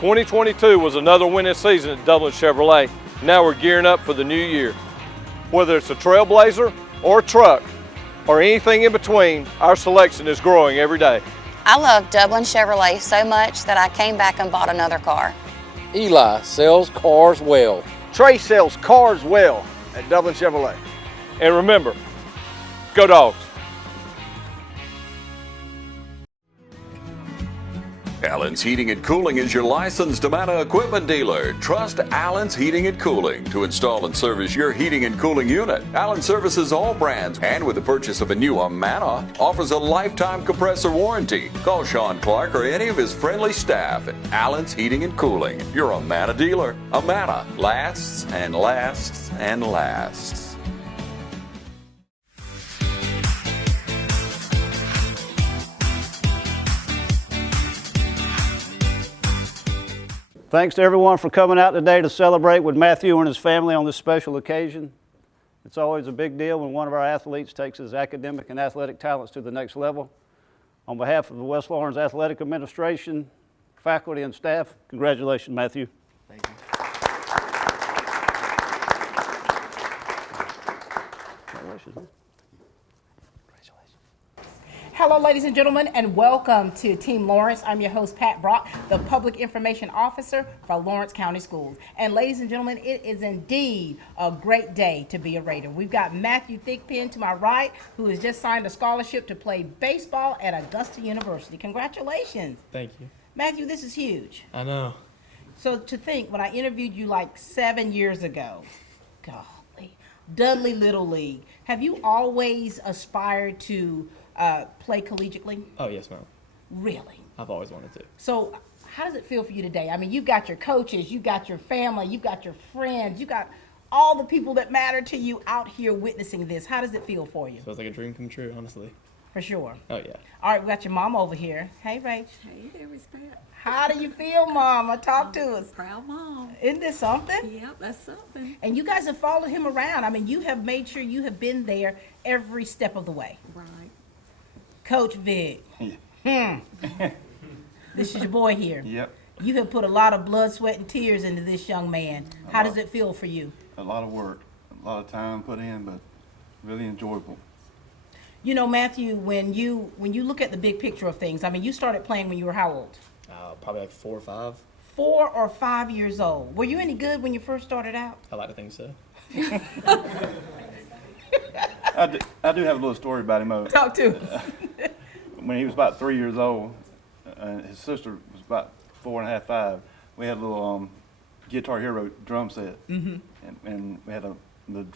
2022 was another winning season at Dublin Chevrolet. Now we're gearing up for the new year. Whether it's a Trailblazer or a truck or anything in between, our selection is growing every day. I love Dublin Chevrolet so much that I came back and bought another car. Eli sells cars well. Trey sells cars well at Dublin Chevrolet. And remember, go Dogs. Allen's Heating and Cooling is your licensed Amana equipment dealer. Trust Allen's Heating and Cooling to install and service your heating and cooling unit. Allen services all brands, and with the purchase of a new Amana, offers a lifetime compressor warranty. Call Sean Clark or any of his friendly staff at Allen's Heating and Cooling, your Amana dealer. Amana lasts and lasts and lasts. Thanks to everyone for coming out today to celebrate with Matthew and his family on this special occasion. It's always a big deal when one of our athletes takes his academic and athletic talents to the next level. On behalf of the West Lawrence Athletic Administration, faculty, and staff, congratulations, Matthew. Thank you. Congratulations, man. Hello, ladies and gentlemen, and welcome to Team Lawrence. I'm your host, Pat Brock, the Public Information Officer for Lawrence County Schools. And ladies and gentlemen, it is indeed a great day to be a Raider. We've got Matthew Thigpen to my right, who has just signed a scholarship to play baseball at Augusta University. Congratulations. Thank you. Matthew, this is huge. I know. So to think, when I interviewed you like 7 years ago, golly, Dudley Little League, have you always aspired to play collegiately? Oh, yes, ma'am. Really? I've always wanted to. So how does it feel for you today? I mean, you've got your coaches, you've got your family, you've got your friends, you got all the people that matter to you out here witnessing this. How does it feel for you? Feels like a dream come true, honestly. For sure. Oh, yeah. All right, we got your mom over here. Hey, Rach. Hey there, Miss Pat. How do you feel, Mama? Talk to us. Proud mom. Isn't this something? Yep, that's something. And you guys have followed him around. I mean, you have made sure you have been there every step of the way. Right. Coach Vic. This is your boy here. Yep. You have put a lot of blood, sweat, and tears into this young man. How does it feel for you? A lot of work, a lot of time put in, but really enjoyable. You know, Matthew, when you look at the big picture of things, I mean, you started playing when you were how old? Probably like 4 or 5. 4 or 5 years old. Were you any good when you first started out? I like to think so. I do have a little story about him. Talk to us. When he was about 3 years old, his sister was about 4 and a half, 5. We had a little Guitar Hero drum set, and we had the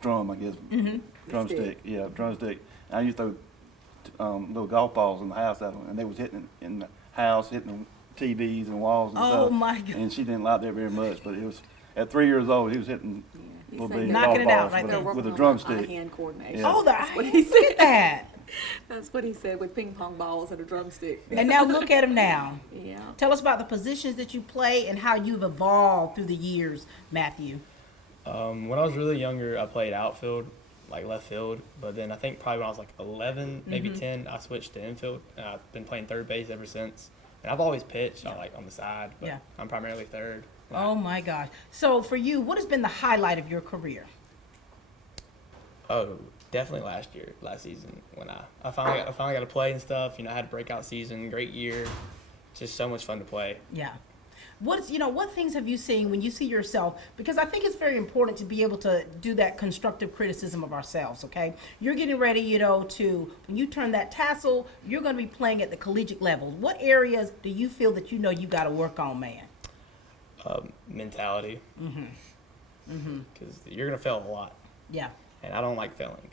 drum, I guess, drumstick. Yeah, drumstick. And I used to throw little golf balls in the house at them, and they was hitting in the house, hitting the TVs and walls and stuff. Oh my God! And she didn't like that very much, but it was at 3 years old he was hitting little big golf knocking it out balls right there with a drumstick. Hand coordination. Yeah. Oh, That's what look he said. at that. That's what he said, with ping pong balls and a drumstick. And now look at him now. Yeah. Tell us about the positions that you play and how you've evolved through the years, Matthew. When I was really younger, I played outfield, like left field. But then I think probably when I was like 11, maybe 10, I switched to infield. And I've been playing third base ever since. And I've always pitched on the side, but I'm primarily third. Oh my gosh. So for you, what has been the highlight of your career? Oh, definitely last season when I finally got to play and stuff. You know, I had a breakout season, great year, just so much fun to play. Yeah. What things have you seen when you see yourself? Because I think it's very important to be able to do that constructive criticism of ourselves, okay? You're getting ready, to, when you turn that tassel, you're going to be playing at the collegiate level. What areas do you feel that you got to work on, man? Mentality. Because you're going to fail a lot. Yeah. And I don't like failing.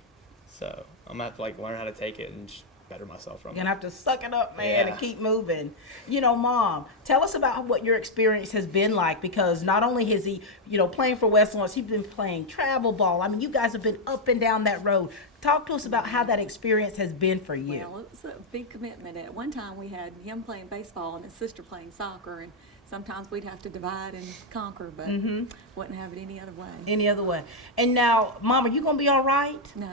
So I'm going to have to learn how to take it and just better myself from it. You're going to have to suck it up, man, and keep moving. Mom, tell us about what your experience has been like, because not only is he, playing for West Lawrence, he's been playing travel ball. I mean, you guys have been up and down that road. Talk to us about how that experience has been for you. Well, it was a big commitment. At one time, we had him playing baseball and his sister playing soccer, and sometimes we'd have to divide and conquer, but wouldn't have it any other way. Any other way. And now, Mom, are you going to be all right? No.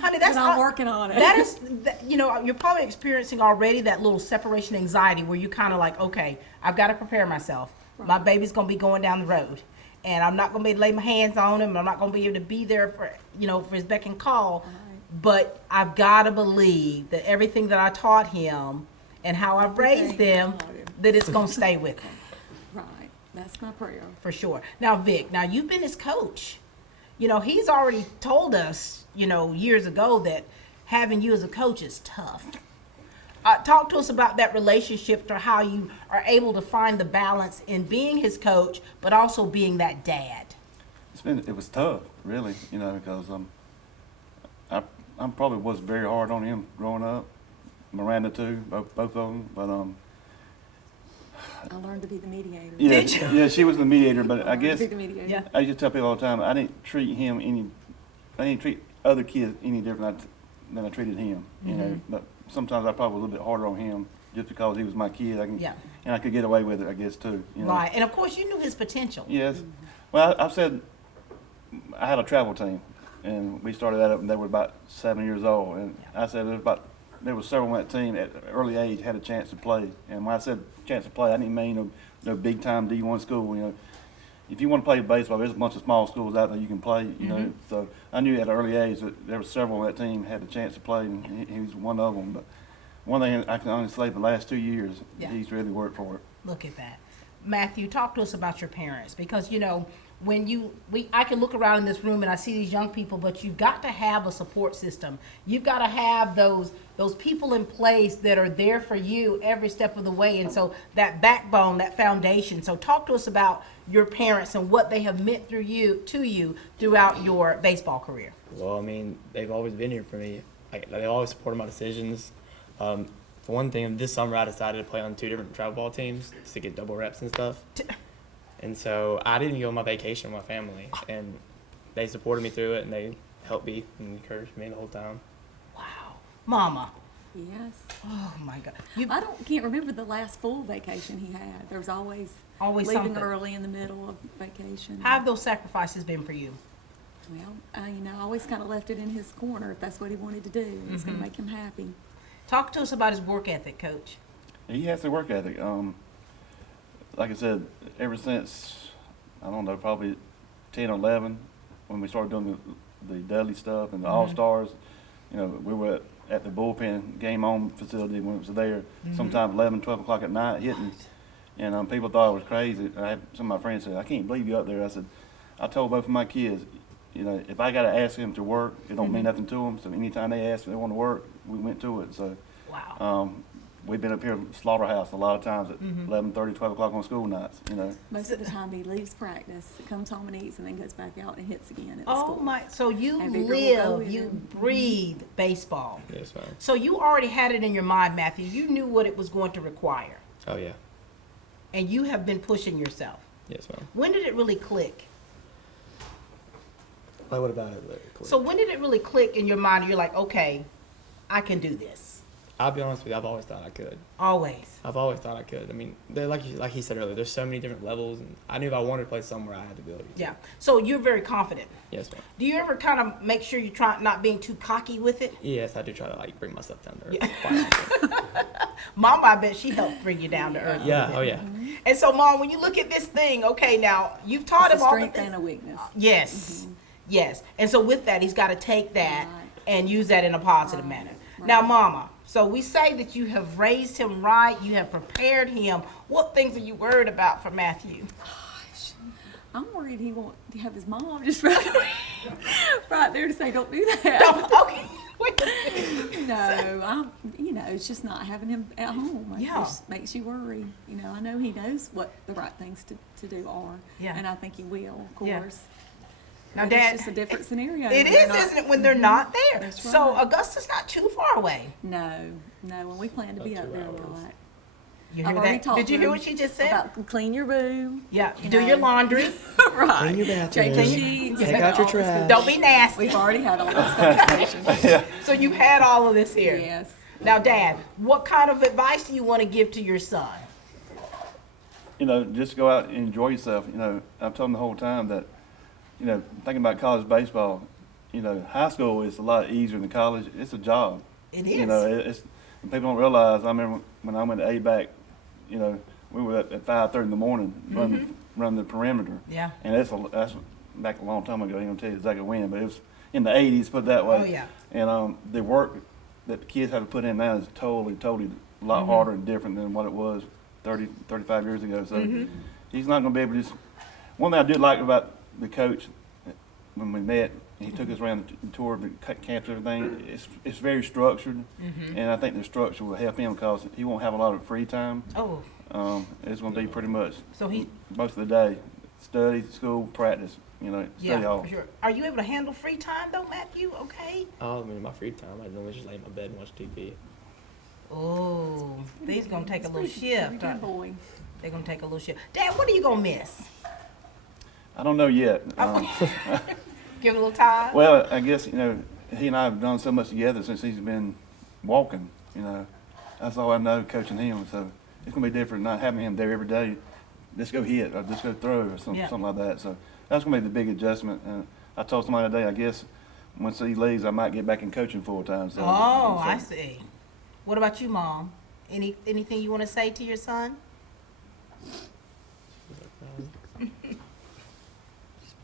Honey, that's But I'm working on it. That is, you know, you're probably experiencing already that little separation anxiety where you're kind of like, okay, I've got to prepare myself. My baby's going to be going down the road, and I'm not going to be able to lay my hands on him. I'm not going to be able to be there for, you know, for his beck and call. But I've got to believe that everything that I taught him and how I've raised them, that it's going to stay with him. Right. That's my prayer. For sure. Now, Vic, now you've been his coach. You know, he's already told us, you know, years ago that having you as a coach is tough. Talk to us about that relationship, to how you are able to find the balance in being his coach, but also being that dad. It was tough, really, you know, because I probably was very hard on him growing up. Miranda too, both of them, but I learned to be the mediator. yeah, Did you? yeah, she was the mediator, but I learned to guess be the mediator. Yeah. I just tell people all the time, I didn't treat other kids any different than I treated him. You know, but sometimes I probably was a little bit harder on him just because he was my kid. And I could get away with it, I guess, too. You know? Right, and of course you knew his potential. Yes. Well, I've said I had a travel team, and we started that up when they were about 7 years old. And I said there was several on that team at an early age had a chance to play. And when I said chance to play, I didn't mean no big time D1 school. You know, if you want to play baseball, there's a bunch of small schools out there you can play. You know, so I knew at an early age that there were several on that team had a chance to play, and he was one of them. But one thing I can honestly say, the last 2 years, he's really worked for it. Look at that. Matthew, talk to us about your parents, because, you know, when I can look around in this room and I see these young people, but you've got to have a support system. You've got to have those people in place that are there for you every step of the way. And so that backbone, that foundation. So talk to us about your parents and what they have meant to you throughout your baseball career. Well, I mean, they've always been here for me. They always supported my decisions. For one thing, this summer I decided to play on 2 different travel ball teams to get double reps and stuff. And so I didn't go on my vacation with my family, and they supported me through it, and they helped me and encouraged me the whole time. Wow. Mama. Yes. Oh, my God. Can't remember the last full vacation he had. There was always leaving something early in the middle of vacation. How have those sacrifices been for you? Well, you know, I always kind of left it in his corner if that's what he wanted to do. It's going to make him happy. Talk to us about his work ethic, Coach. He has a work ethic. Like I said, ever since, I don't know, probably 10 or 11, when we started doing the Dudley stuff and the All-Stars, you know, we were at the bullpen game on facility when it was there, sometimes 11, 12 o'clock at night hitting. And people thought I was crazy. I had some of my friends said, I can't believe you up there. I said, I told both of my kids, you know, if I got to ask them to work, it don't mean nothing to them. So anytime they asked if they want to work, we went to it. So wow. We've been up here at Slaughterhouse a lot of times at 11:30, 12 o'clock on school nights, you know. Most of the time he leaves practice, comes home and eats, and then goes back out and hits again at the school. Oh, my. So you And Bigger will go live, in you and- breathe baseball. Yes, ma'am. So you already had it in your mind, Matthew. You knew what it was going to require. Oh, yeah. And you have been pushing yourself. Yes, ma'am. When did it really click? What about it? So when did it really click in your mind? You're like, okay, I can do this. I'll be honest with you, I've always thought I could. Always. I've always thought I could. I mean, like he said earlier, there's so many different levels, and I knew if I wanted to play somewhere, I had the ability to. Yeah. So you're very confident. Yes, ma'am. Do you ever kind of make sure you try not being too cocky with it? Yes, I do try to bring myself down to earth. Yeah. Mom, I bet she helped bring you down to earth. Yeah. Oh, yeah. And so, Mom, when you look at this thing, okay, now you've taught him all the strength things. and a weakness. Yes. Yes. And so with that, he's got to take that Right. and use that in a positive manner. Right. Now, Mama, so we say that you have raised him right, you have prepared him. What things are you worried about for Matthew? I'm worried he won't have his mom just right there to say, don't do that. Okay. Wait a minute. No, it's just not having him at home. It Yeah. just makes you worry. You know, I know he knows what the right things to do are. Yeah. And I think he will, of Yeah. course. Now, But Dad, it's just a different scenario. it when they're is, not- isn't it, when they're not there? That's So right. Augusta's not too far away. No, when we plan to be About up 2 there a hours. lot. You I've hear already that? talked Did you to hear him what she just said? About clean your room. Yeah. you Do your know. laundry. Right. Clean your bathroom. Change the sheets. Take out your trash. Don't be nasty. We've already had all those conversations. So you've had all of this here. Yes. Now, Dad, what kind of advice do you want to give to your son? You know, just go out and enjoy yourself. You know, I've told him the whole time that, you know, thinking about college baseball, you know, high school is a lot easier than college. It's a job. It You is. know, it's and people don't realize. I remember when I went to ABAC, you know, we were at 5:30 in the morning run the perimeter. Yeah. And that's back a long time ago. I ain't gonna tell you exactly when, but it was in the 80s, put it that way. Oh, yeah. And the work that the kids have to put in now is totally a lot harder and different than what it was 30, 35 years ago. So he's not gonna be able to just. One thing I did like about the coach when we met, he took us around the tour of the camps and everything. It's very structured, and I think the structure will help him because he won't have a lot of free time. Oh. It's going to be pretty much So most of the day, study, school, practice. You know, study hall. For sure. Are you able to handle free time though, Matthew? Okay. I mean, my free time, I normally just lay in my bed and watch TV. Oh, these gonna take a little shift. Good boy. They're gonna take a little shift. Dad, what are you gonna miss? I don't know yet. Give it a little time. Well, I guess you know he and I have done so much together since he's been walking. You know, that's all I know coaching him. So it's gonna be different not having him there every day. Let's go hit or let's go throw or something like that. So that's gonna be the big adjustment. And I told somebody today, I guess once he leaves, I might get back in coaching full time. So, I see. What about you, Mom? Anything you want to say to your son?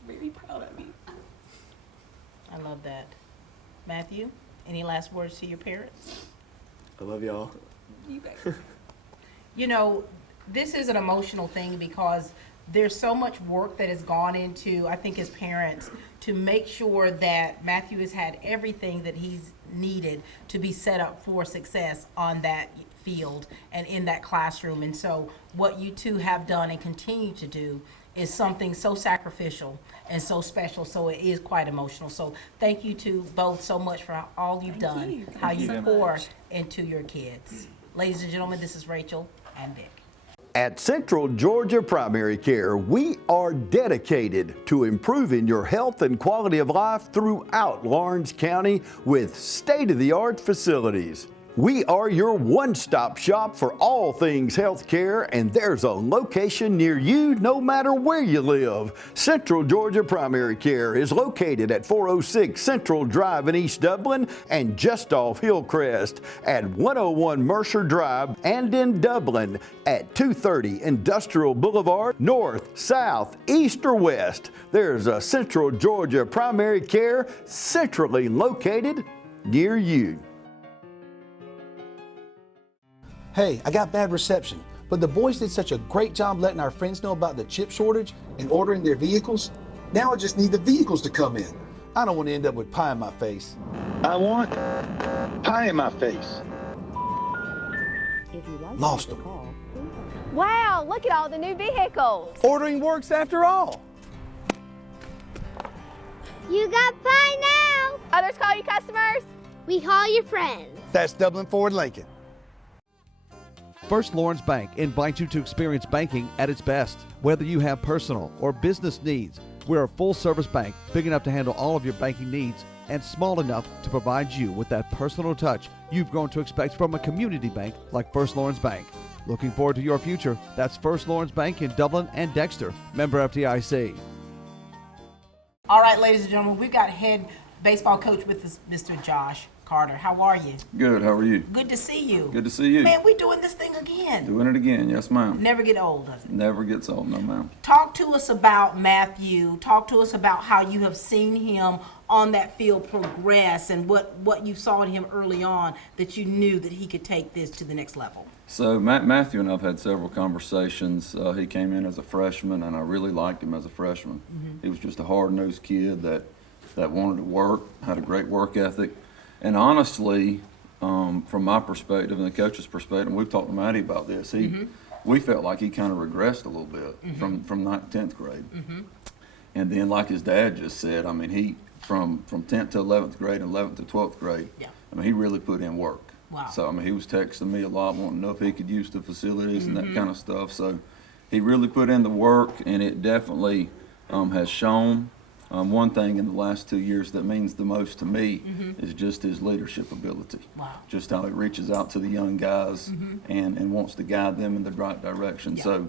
Very proud of you. I love that. Matthew, any last words to your parents? I love y'all. You bet. You know, this is an emotional thing because there's so much work that has gone into, I think, as parents to make sure that Matthew has had everything that he's needed to be set up for success on that field and in that classroom. And so what you two have done and continue to do is something so sacrificial and so special, so it is quite emotional. So thank you to both so much for all you've done, how you pour into your kids. Ladies and gentlemen, this is Rachel and Vic. At Central Georgia Primary Care, we are dedicated to improving your health and quality of life throughout Lawrence County with state-of-the-art facilities. We are your one-stop shop for all things health care, and there's a location near you no matter where you live. Central Georgia Primary Care is located at 406 Central Drive in East Dublin and just off Hillcrest, at 101 Mercer Drive, and in Dublin at 230 Industrial Boulevard. North, south, east, or west, there's a Central Georgia Primary Care centrally located near you. Hey, I got bad reception, but the boys did such a great job letting our friends know about the chip shortage and ordering their vehicles. Now I just need the vehicles to come in. I don't want to end up with pie in my face. I want pie in my face. Lost them. Wow, look at all the new vehicles. Ordering works after all. You got pie now. Others call you customers. We call you friends. That's Dublin Ford Lincoln. First Lawrence Bank invites you to experience banking at its best. Whether you have personal or business needs, we're a full-service bank big enough to handle all of your banking needs and small enough to provide you with that personal touch you've grown to expect from a community bank like First Lawrence Bank. Looking forward to your future. That's First Lawrence Bank in Dublin and Dexter. Member FDIC. All right, ladies and gentlemen, we've got head baseball coach with us, Mr. Josh Carter. How are you? Good, how are you? Good to see you. Good to see you. Man, we're doing this thing again. Doing it again, yes ma'am. Never get old, does it? Never gets old, no ma'am. Talk to us about Matthew. Talk to us about how you have seen him on that field progress and what you saw in him early on that you knew that he could take this to the next level. So Matthew and I have had several conversations. He came in as a freshman, and I really liked him as a freshman. He was just a hard-nosed kid that wanted to work, had a great work ethic. And honestly, from my perspective and the coach's perspective, and we've talked to Matty about this, we felt like he kind of regressed a little bit from 9th to 10th grade. And then, like his dad just said, I mean, he from 10th to 11th grade and 11th to 12th grade, I mean, he really put in work. Wow. So, I mean, he was texting me a lot, wanting to know if he could use the facilities and that kind of stuff. So he really put in the work, and it definitely has shown. One thing in the last 2 years that means the most to me is just his leadership ability. Wow. Just how he reaches out to the young guys and wants to guide them in the right direction. So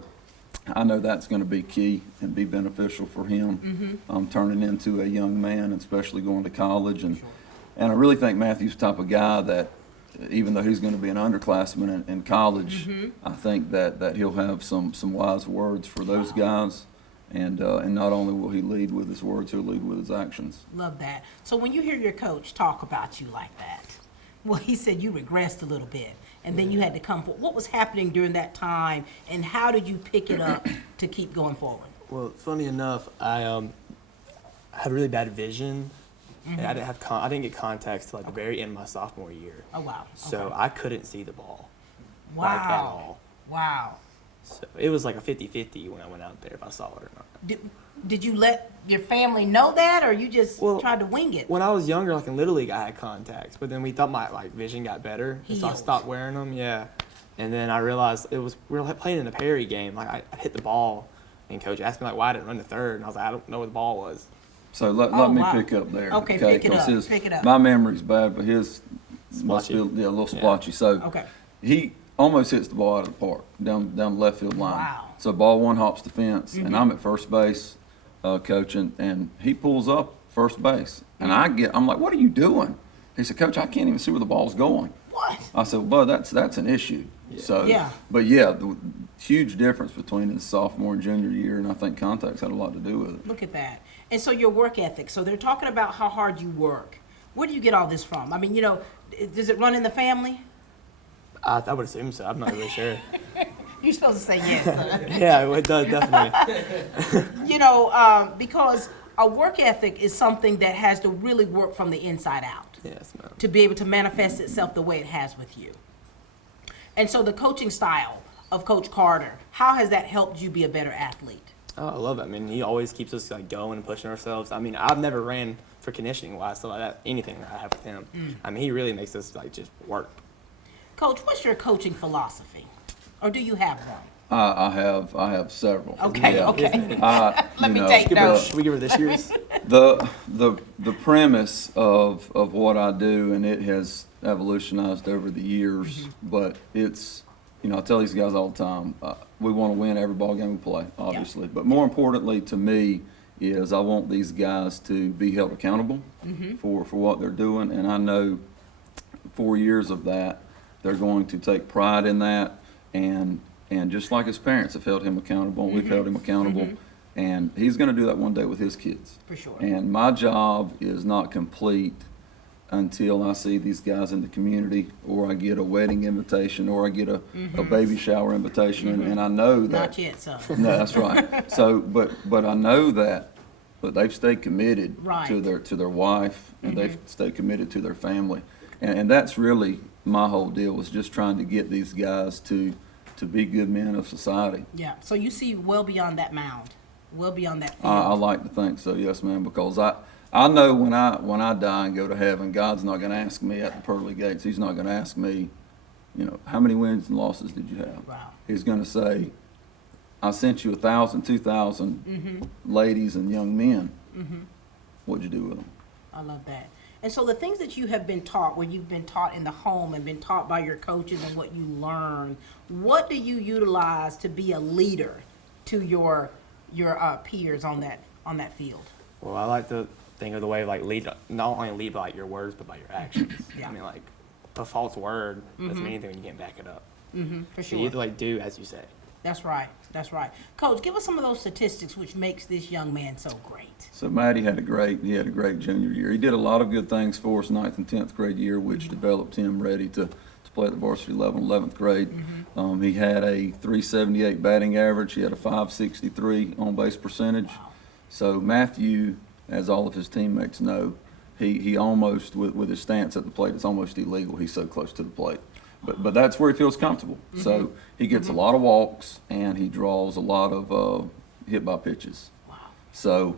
I know that's going to be key and be beneficial for him, turning into a young man, especially going to college. And I really think Matthew's the type of guy that, even though he's going to be an underclassman in college, I think that he'll have some wise words for those guys. And not only will he lead with his words, he'll lead with his actions. Love that. So when you hear your coach talk about you like that, well, he said you regressed a little bit, and then you had to come forward. What was happening during that time, and how did you pick it up to keep going forward? Well, funny enough, I had really bad vision. And I didn't get contacts till like the very end of my sophomore year. Oh, wow. So Okay. I couldn't see the ball. Wow. Like at all. Wow. So it was like a 50-50 when I went out there if I saw it or not. Did you let your family know that, or you just tried to wing it? When I was younger, like in Little League, I had contacts, but then we thought my vision got better, so I Healed. stopped wearing them. Yeah, and then I realized we were playing in a Perry game. Like I hit the ball, and coach asked me like why I didn't run to third, and I was like I don't know where the ball was. So let me pick up there. Okay, pick it up. 'cause Pick it up. My memory's bad, but his must be a Splotchy. little splotchy. So he almost hits the ball out of the park down the left field line. Wow. So ball one hops the fence, and I'm at first base coaching, and he pulls up first base, and I'm like, what are you doing? He said, Coach, I can't even see where the ball's going. What? I said, well, that's an issue. Yeah. So, Yeah. But yeah, the huge difference between his sophomore and junior year, and I think contacts had a lot to do with it. Look at that. And so your work ethic. So they're talking about how hard you work. Where do you get all this from? I mean, does it run in the family? I would assume so. I'm not really sure. You're supposed to say yes. Yeah, it does definitely. Because a work ethic is something that has to really work from the inside out. Yes, ma'am. To be able to manifest itself the way it has with you. And so the coaching style of Coach Carter, how has that helped you be a better athlete? Oh, I love it. I mean, he always keeps us going and pushing ourselves. I mean, I've never ran for conditioning wise, stuff like that. Anything that I have with him. I mean, he really makes us just work. Coach, what's your coaching philosophy, or do you have one? I have several. Okay, Yeah. okay. Let me take notes. Should we give her this year's? The premise of what I do, and it has evolutionized over the years, but it's, I tell these guys all the time, we want to win every ball game we play, obviously. But more importantly to me is I want these guys to be held accountable for what they're doing, and I know 4 years of that, they're going to take pride in that, and just like his parents have held him accountable, we've held him accountable, and he's going to do that one day with his kids. For sure. And my job is not complete until I see these guys in the community, or I get a wedding invitation, or I get a baby shower invitation, and I know that. Not yet, son. No, that's right. So, but I know that, but they've stayed committed to their wife, and they've stayed committed to their family, and that's really my whole deal, was just trying to get these guys to be good men of society. Yeah. So you see well beyond that mound, well beyond that field. I like to think so, yes, ma'am, because I know when I die and go to heaven, God's not going to ask me at the pearly gates. He's not going to ask me, how many wins and losses did you have? Wow. He's going to say, I sent you 1,000, 2,000 ladies and young men. What'd you do with them? I love that. And so the things that you have been taught, when you've been taught in the home and been taught by your coaches and what you learn, what do you utilize to be a leader to your peers on that field? Well, I like to think of the way of lead, not only lead by your words, but by your actions. Yeah. I mean, a false word doesn't mean anything when you can't back it up. For So sure. you have to do as you say. That's right. That's right. Coach, give us some of those statistics which makes this young man so great. So Matty had a great junior year. He did a lot of good things for us 9th and 10th grade year, which developed him ready to play at the varsity level in 11th grade. He had a 378 batting average. He had a 563 on base percentage. Wow. So Matthew, as all of his teammates know, he almost, with his stance at the plate, it's almost illegal. He's so close to the plate. But that's where he feels comfortable. So he gets a lot of walks, and he draws a lot of hit by pitches. Wow. So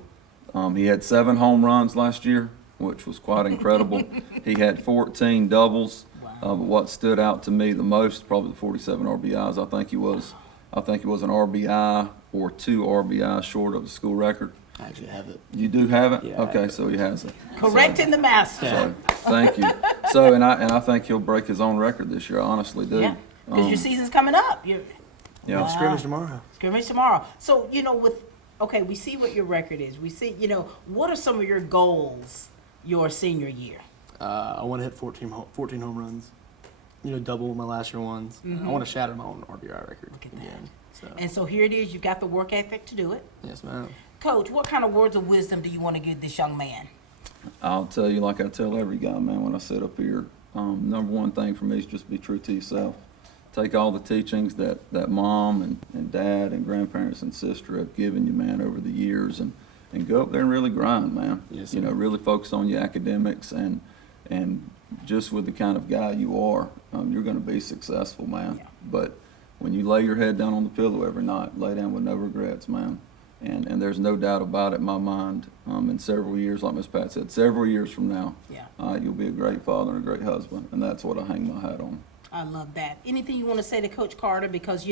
he had 7 home runs last year, which was quite incredible. He had 14 doubles. But what stood out to me the most, probably the 47 RBIs. I think he was an RBI or 2 RBIs short of the school record. I actually have it. You do have it? Yeah. Okay, so he has it. Correcting the master. So, thank you. So, and I think he'll break his own record this year. I honestly do. Yeah, because your season's coming up. Yeah. Scrimmage tomorrow. Scrimmage tomorrow. So, okay, we see what your record is. We see, what are some of your goals your senior year? I want to hit 14 home runs. Double my last year ones. I want to shatter my own RBI record again. And so here it is. You've got the work ethic to do it. Yes, ma'am. Coach, what kind of words of wisdom do you want to give this young man? I'll tell you like I tell every guy, man, when I sit up here, number one thing for me is just be true to yourself. Take all the teachings that mom and dad and grandparents and sister have given you, man, over the years, and go up there and really grind, man. Yes, really focus on your academics, and just with the kind of guy you are, you're going to be successful, man. Yeah. But when you lay your head down on the pillow every night, lay down with no regrets, man. And there's no doubt about it in my mind, in several years, like Miss Pat said, several years from now, you'll be a great father and a great husband, and that's what I hang my hat on. I love that. Anything you want to say to Coach Carter? Because,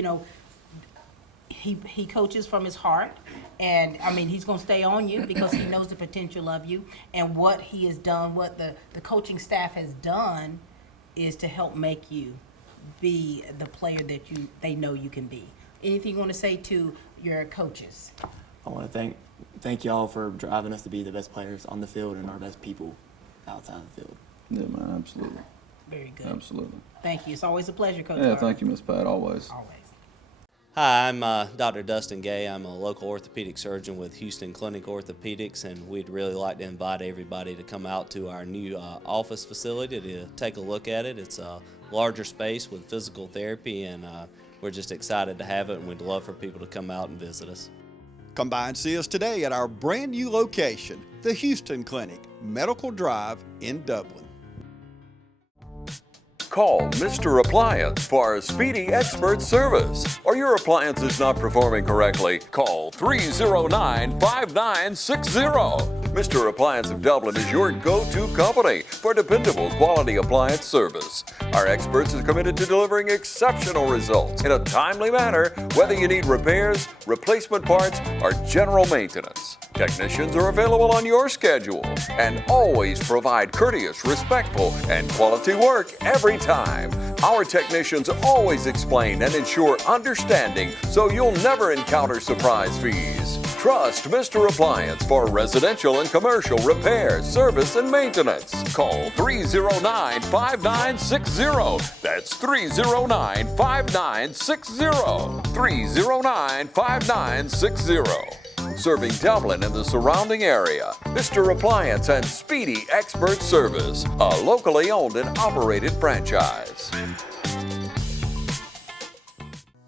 he coaches from his heart, and, he's going to stay on you because he knows the potential of you, and what he has done, what the coaching staff has done is to help make you be the player that they know you can be. Anything you want to say to your coaches? I want to thank y'all for driving us to be the best players on the field and our best people outside the field. Yeah, man, absolutely. Very good. Absolutely. Thank you. It's always a pleasure, Coach. Yeah, thank you, Miss Pat, always. Always. Hi, I'm Dr. Dustin Gay. I'm a local orthopedic surgeon with Houston Clinic Orthopedics, and we'd really like to invite everybody to come out to our new office facility to take a look at it. It's a larger space with physical therapy, and we're just excited to have it, and we'd love for people to come out and visit us. Come by and see us today at our brand new location, the Houston Clinic, Medical Drive in Dublin. Call Mr. Appliance for our speedy expert service. Are your appliances not performing correctly? Call 309-5960. Mr. Appliance of Dublin is your go-to company for dependable quality appliance service. Our experts are committed to delivering exceptional results in a timely manner, whether you need repairs, replacement parts, or general maintenance. Technicians are available on your schedule and always provide courteous, respectful, and quality work every time. Our technicians always explain and ensure understanding so you'll never encounter surprise fees. Trust Mr. Appliance for residential and commercial repair, service, and maintenance. Call 309-5960. That's 309-5960. 309-5960. Serving Dublin and the surrounding area. Mr. Appliance and Speedy Expert Service, a locally owned and operated franchise.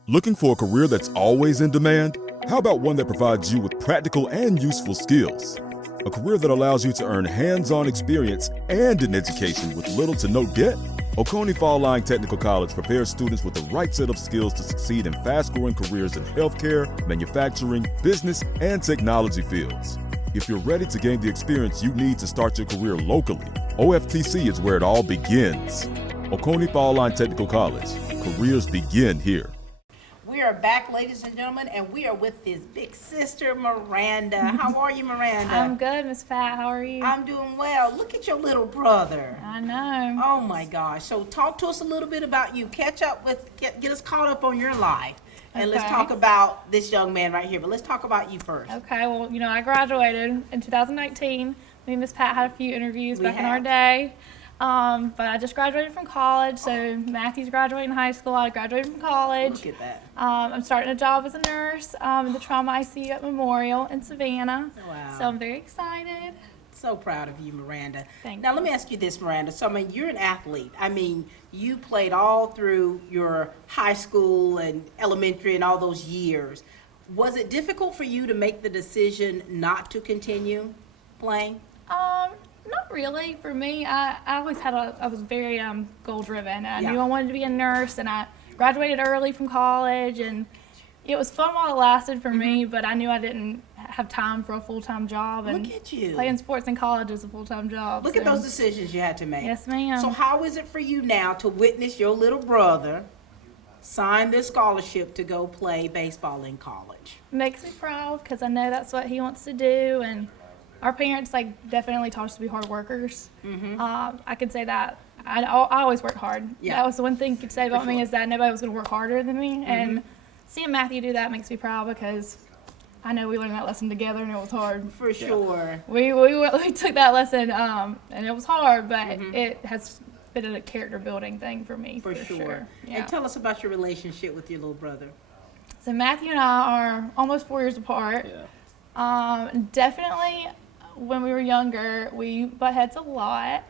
Looking for a career that's always in demand? How about one that provides you with practical and useful skills? A career that allows you to earn hands-on experience and an education with little to no debt? Oconee Fall Line Technical College prepares students with the right set of skills to succeed in fast-growing careers in healthcare, manufacturing, business, and technology fields. If you're ready to gain the experience you need to start your career locally, OFTC is where it all begins. Oconee Fall Line Technical College. Careers begin here. We are back, ladies and gentlemen, and we are with his big sister, Miranda. How are you, Miranda? I'm good, Miss Pat. How are you? I'm doing well. Look at your little brother. I know. Oh, my gosh. So talk to us a little bit about you. Catch up with, get us caught up on your life. And let's talk about this young man right here. But let's talk about you first. Okay. Well, I graduated in 2019. Me and Miss Pat had a few interviews back in our day. But I just graduated from college, so Matthew's graduating high school. I graduated from college. Look at that. I'm starting a job as a nurse in the trauma ICU at Memorial in Savannah. Wow. So I'm very excited. So proud of you, Miranda. Thank Now, you. let me ask you this, Miranda. So, you're an athlete. You played all through your high school and elementary and all those years. Was it difficult for you to make the decision not to continue playing? Not really. For me, I always I was very goal driven. I knew I wanted to be a nurse, and I graduated early from college, and it was fun while it lasted for me, but I knew I didn't have time for a full-time job. And Look at you. Playing sports in college is a full-time job. Look at those decisions you had to make. Yes, ma'am. So how is it for you now to witness your little brother sign this scholarship to go play baseball in college? Makes me proud because I know that's what he wants to do, and our parents definitely taught us to be hard workers. I can say that I always worked hard. Yeah. That was the one thing you could say about me is that nobody was going to work harder than me, and seeing Matthew do that makes me proud because I know we learned that lesson together and it was hard. For sure. We took that lesson and it was hard, but it has been a character building thing for me. For sure. Yeah. And tell us about your relationship with your little brother. So Matthew and I are almost 4 years apart. Yeah. Definitely when we were younger, we butt heads a lot.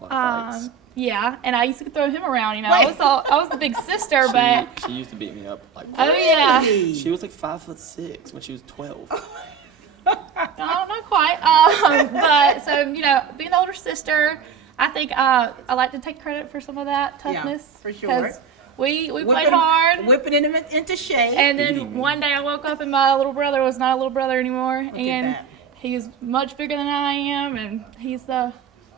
A lot of fights. Yeah, and I used to throw him around, you know. I was the big sister, but she used to beat me up like. Oh yeah. She was like 5'6" when she was 12. No, not quite. But so you know, being the older sister, I think I like to take credit for some of that toughness. Yeah, for sure. We played hard, whipping him into shape. And then one day I woke up and my little brother was not a little brother anymore, Look and at that. he's much bigger than I am, and he's the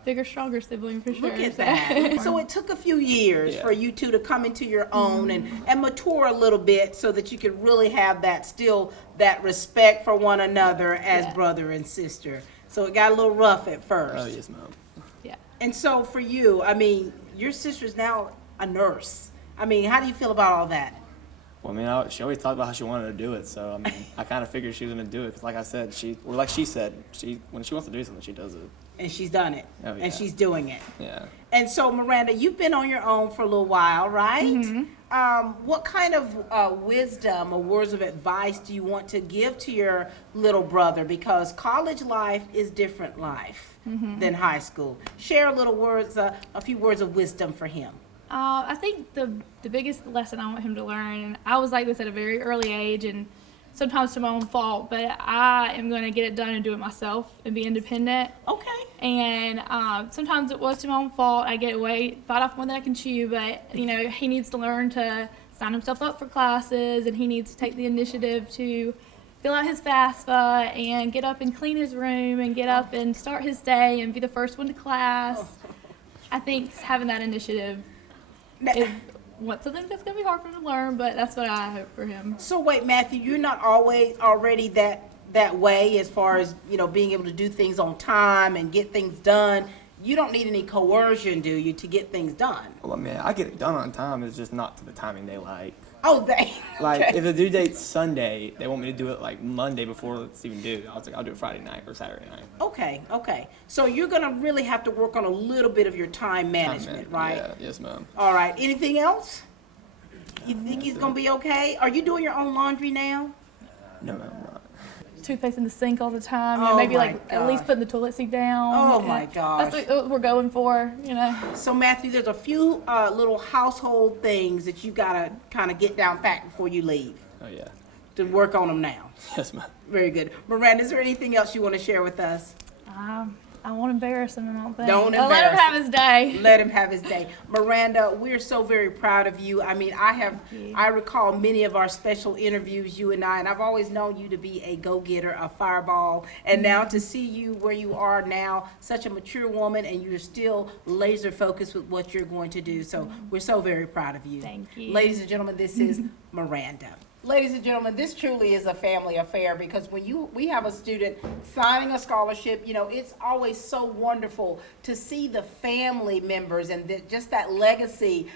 bigger, stronger sibling for sure. Look at that. So it took a few years for you two to come into your own and mature a little bit so that you could really have that respect for one another as brother and sister. So it got a little rough at first. Oh, yes, Mom. Yeah. And so for you, I mean, your sister's now a nurse. I mean, how do you feel about all that? Well, I mean, she always talked about how she wanted to do it, so I mean, I kind of figured she was going to do it because, like I said, when she wants to do something, she does it. And she's done it. Oh, yeah. And she's doing it. Yeah. And so, Miranda, you've been on your own for a little while, right? What kind of wisdom or words of advice do you want to give to your little brother? Because college life is different life than high school. Share a few words of wisdom for him. I think the biggest lesson I want him to learn, and I was like this at a very early age, and sometimes to my own fault, but I am going to get it done and do it myself and be independent. Okay. And sometimes it was to my own fault. I get bite off more than I can chew, but you know, he needs to learn to sign himself up for classes, and he needs to take the initiative to fill out his FAFSA and get up and clean his room and get up and start his day and be the first one to class. I think having that initiative is something that's going to be hard for him to learn, but that's what I hope for him. So wait, Matthew, you're not always already that way as far as, you know, being able to do things on time and get things done. You don't need any coercion, do you, to get things done? Well, I mean, I get it done on time. It's just not to the timing they like. Oh, Like, if the due date's Sunday, they want me to do it like Monday before it's even due. I was like, I'll do it Friday night or Saturday night. Okay. So you're going to really have to work on a little bit of your time management, right? Yeah, yes, ma'am. All right. Anything else? You think he's going to be okay? Are you doing your own laundry now? No, ma'am, I'm not. Toothpaste in the sink all the time. Oh, Maybe my like at least putting the toilet seat down. Oh my gosh. That's what we're going for, you know. So Matthew, there's a few little household things that you gotta kind of get down pat before you leave. Oh yeah. To work on them now. Yes, ma'am. Very good. Miranda, is there anything else you want to share with us? I won't embarrass him, I don't think. Don't I'll let him have his day. Let him have his day. Miranda, we're so very proud of you. I mean, I recall many of our special interviews, you and I've always known you to be a go-getter, a fireball, and now to see you where you are now, such a mature woman, and you're still laser focused with what you're going to do. So we're so very proud of you. Thank you. Ladies and gentlemen, this is Miranda. Ladies and gentlemen, this truly is a family affair because when we have a student signing a scholarship, you know, it's always so wonderful to see the family members and just that legacy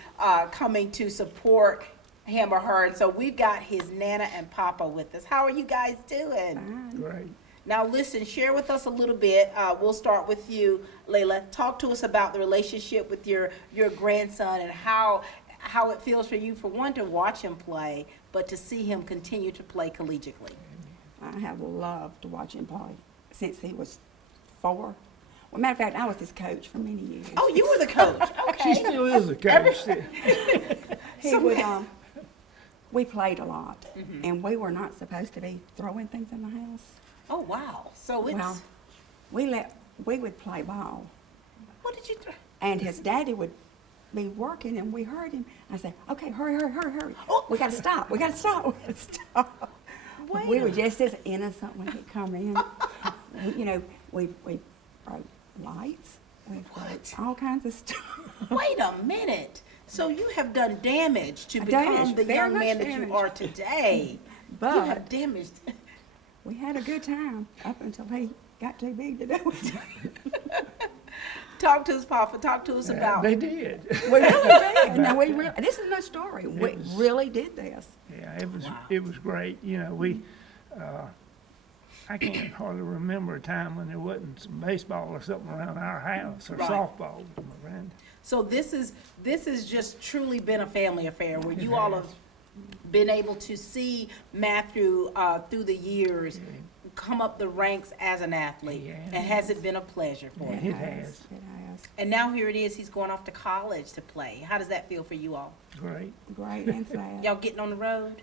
coming to support him or her. And so we've got his Nana and Papa with us. How are you guys doing? Great. Now listen, share with us a little bit. We'll start with you, Layla. Talk to us about the relationship with your grandson and how it feels for you, for one, to watch him play, but to see him continue to play collegiately. I have loved to watch him play since he was 4. Well, matter of fact, I was his coach for many years. Oh, you were the coach. Okay. She still is the coach. We played a lot, and we were not supposed to be throwing things in the house. Oh, wow. So it's... Well, we would play ball. What did you throw? And his daddy would be working, and we heard him. I said, okay, hurry. Oh. We got to stop. We got to stop. We were just as innocent when he come in. we broke lights. We broke all kinds of stuff. Wait a minute. So you have done damage to become the young man that you are today. But you have damaged. We had a good time up until he got too big to do it. Talk to us, Papa. Talk to us about. They did. We really did. No, we really, this is no story. We really did this. Yeah, it was great. You know, I can't hardly remember a time when there wasn't some baseball or something around our house, or softball, Miranda. So this is just truly been a family affair where you all have been able to see Matthew through the years come up the ranks as an athlete. And has it been a pleasure for you? It has. And now here it is, he's going off to college to play. How does that feel for you all? Great. Great and sad. Y'all getting on the road?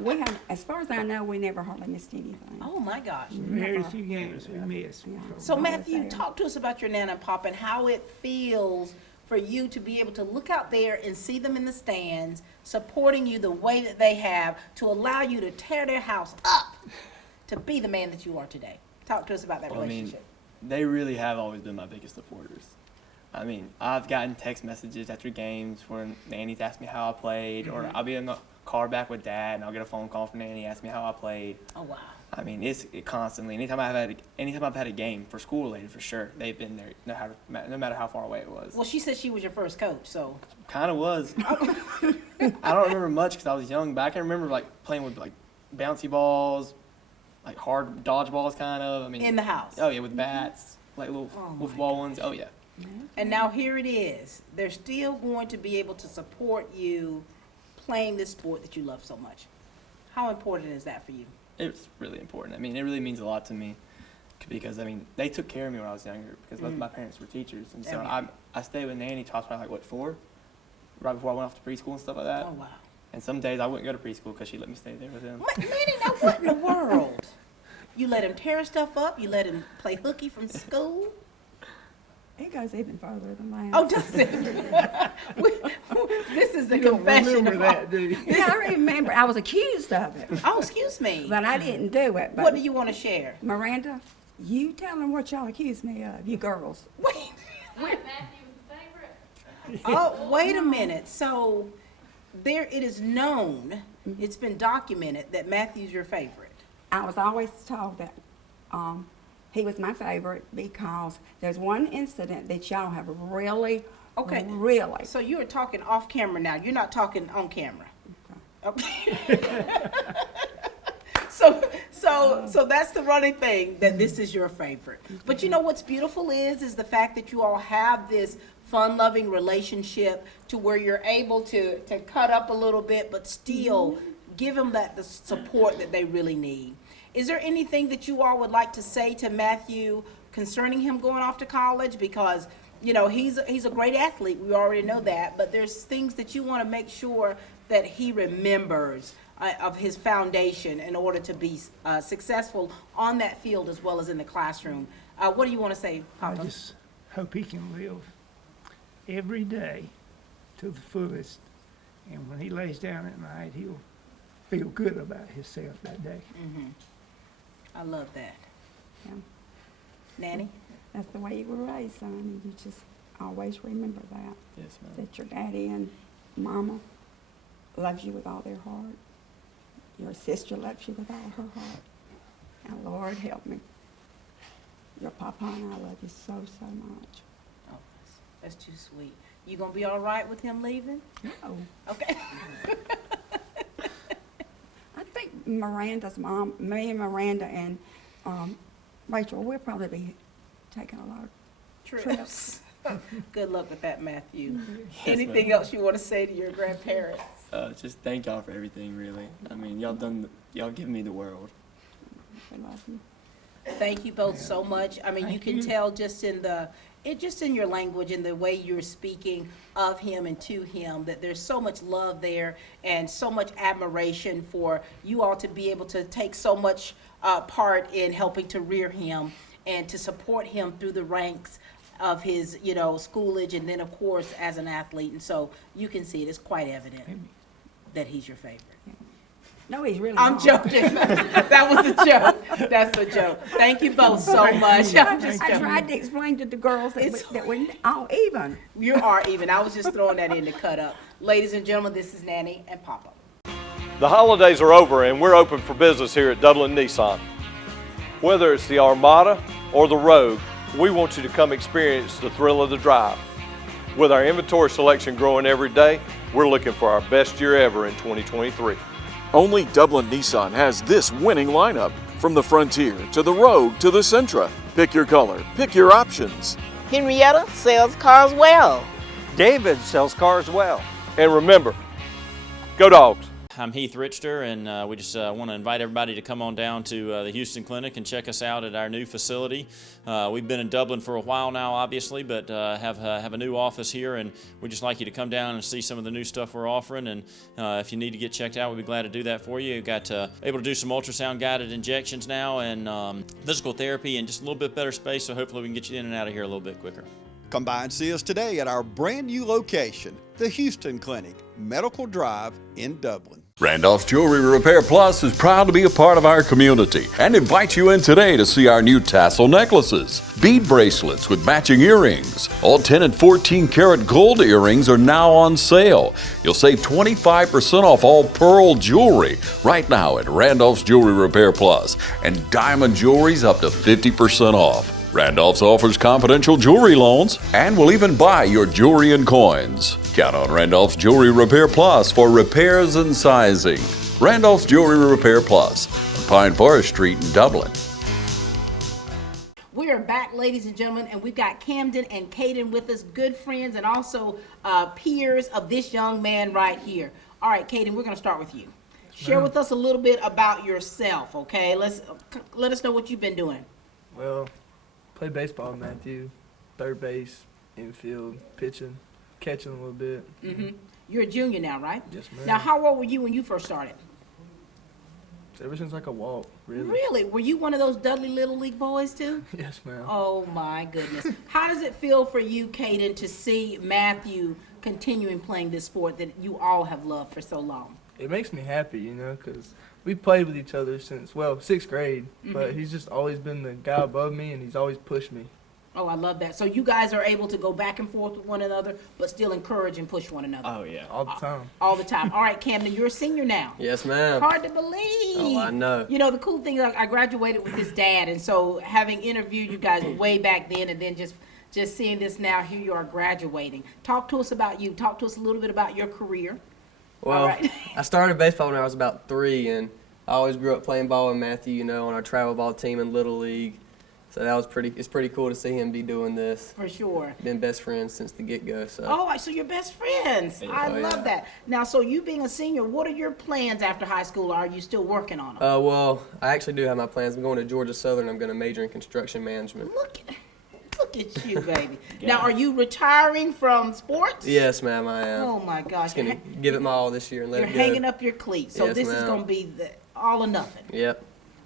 We have, as far as I know, we never hardly missed anything. Oh my gosh. Very few games we missed. So Matthew, talk to us about your Nana and Papa and how it feels for you to be able to look out there and see them in the stands, supporting you the way that they have, to allow you to tear their house up to be the man that you are today. Talk to us about that relationship. They really have always been my biggest supporters. I mean, I've gotten text messages after games where Nanny's asked me how I played, or I'll be in the car back with Dad and I'll get a phone call from Nanny asking me how I played. Oh wow. I mean, it's constantly. Anytime I've had a game for school related, for sure, they've been there, no matter how far away it was. Well, she said she was your first coach, so. Kind of was. I don't remember much because I was young, but I can remember like playing with like bouncy balls, like hard dodgeballs, kind of. I mean, in the house. Oh yeah, with bats, like little football ones. Oh yeah. And now here it is. They're still going to be able to support you playing this sport that you love so much. How important is that for you? It's really important. I mean, it really means a lot to me because, I mean, they took care of me when I was younger because both of my parents were teachers. And so I stayed with Nanny till I was probably like, 4? Right before I went off to preschool and stuff like that. Oh, wow. And some days I wouldn't go to preschool because she let me stay there with him. Nanny, now what in the world? You let him tear stuff up? You let him play hooky from school? It goes even further than that. Oh, does it? This is the confession. Remember that, do you? Yeah, I remember. I was accused of it. Oh, excuse me. But I didn't do it. But what do you want to share? Miranda, you tell them what y'all accused me of, you girls. Oh, wait a minute. So it is known, it's been documented that Matthew's your favorite. I was always told that he was my favorite because there's one incident that y'all have really, really. So you are talking off camera now. You're not talking on camera. Okay. So that's the running thing, that this is your favorite. But you know what's beautiful is the fact that you all have this fun-loving relationship to where you're able to cut up a little bit, but still give them the support that they really need. Is there anything that you all would like to say to Matthew concerning him going off to college? Because, you know, he's a great athlete. We already know that. But there's things that you want to make sure that he remembers of his foundation in order to be successful on that field as well as in the classroom. What do you want to say, Papa? I just hope he can live every day to the fullest. And when he lays down at night, he'll feel good about himself that day. Mm-hmm. I love that. Yeah. Nanny? That's the way you were raised, son, and you just always remember that. Yes, ma'am. That your daddy and mama loves you with all their heart. Your sister loves you with all her heart. And Lord help me. Your papa and I love you so, so much. Oh, that's too sweet. You gonna be all right with him leaving? No. Okay. I think Miranda's mom, me and Miranda and Rachel, we'll probably be taking a lot of trips. Good luck with that, Matthew. Yes, Anything ma'am. else you want to say to your grandparents? Just thank y'all for everything, really. I mean, y'all given me the world. I love you. Thank you both so much. I mean, you can tell just in your language and the way you're speaking of him and to him that there's so much love there and so much admiration for you all to be able to take so much part in helping to rear him and to support him through the ranks of his, schoolage and then of course as an athlete. And so you can see it's quite evident that he's your favorite. No, he's really I'm not. joking. That was a joke. That's a joke. Thank you both so much. I'm just I joking. tried to explain to the girls that we're all even. You are even. I was just throwing that in to cut up. Ladies and gentlemen, this is Nanny and Papa. The holidays are over and we're open for business here at Dublin Nissan. Whether it's the Armada or the Rogue, we want you to come experience the thrill of the drive. With our inventory selection growing every day, we're looking for our best year ever in 2023. Only Dublin Nissan has this winning lineup. From the Frontier to the Rogue to the Sentra. Pick your color, pick your options. Henrietta sells cars well. David sells cars well. And remember, go Dogs. I'm Heath Richter, and we just want to invite everybody to come on down to the Houston Clinic and check us out at our new facility. We've been in Dublin for a while now, obviously, but have a new office here, and we'd just like you to come down and see some of the new stuff we're offering. And if you need to get checked out, we'd be glad to do that for you. We've got able to do some ultrasound guided injections now, and physical therapy, and just a little bit better space. So hopefully we can get you in and out of here a little bit quicker. Come by and see us today at our brand new location, the Houston Clinic, Medical Drive in Dublin. Randolph's Jewelry Repair Plus is proud to be a part of our community and invites you in today to see our new tassel necklaces, bead bracelets with matching earrings. All 10 and 14 karat gold earrings are now on sale. You'll save 25% off all pearl jewelry right now at Randolph's Jewelry Repair Plus, and diamond jewelry's up to 50% off. Randolph's offers confidential jewelry loans and will even buy your jewelry and coins. Count on Randolph's Jewelry Repair Plus for repairs and sizing. Randolph's Jewelry Repair Plus on Pine Forest Street in Dublin. We are back, ladies and gentlemen, and we've got Camden and Caden with us, good friends and also peers of this young man right here. All right, Caden, we're going to start with you. Share with us a little bit about yourself, okay? Let us know what you've been doing. Well, play baseball, Matthew. Third base, infield, pitching, catching a little bit. Mm-hmm. You're a junior now, right? Yes, ma'am. Now, how old were you when you first started? Ever since I could walk, really. Really? Were you one of those Dudley Little League boys, too? Yes, ma'am. Oh, my goodness. How does it feel for you, Caden, to see Matthew continuing playing this sport that you all have loved for so long? It makes me happy, you know, because we played with each other since, well, sixth grade. But he's just always been the guy above me, and he's always pushed me. Oh, I love that. So you guys are able to go back and forth with one another, but still encourage and push one another. Oh, yeah. All the time. All the time. All right, Camden, you're a senior now. Yes, ma'am. Hard to believe. Oh, I know. You know, the cool thing is I graduated with his dad, and so having interviewed you guys way back then and then just seeing this now, here you are graduating. Talk to us about you. Talk to us a little bit about your career. Well, I started baseball when I was about 3, and I always grew up playing ball with Matthew, you know, on our travel ball team in Little League. So that was it's pretty cool to see him be doing this. For sure. Been best friends since the get-go. So. Oh, so you're best friends. Yeah. I love that. Now, so you being a senior, what are your plans after high school? Are you still working on them? Well, I actually do have my plans. I'm going to Georgia Southern. I'm going to major in construction management. Look at you, baby. Now, are you retiring from sports? Yes, ma'am, I am. Oh, my gosh. Just going to give it my all this year and let it go. You're hanging up your cleats. So yes, this is ma'am. going to be all or nothing. Yep.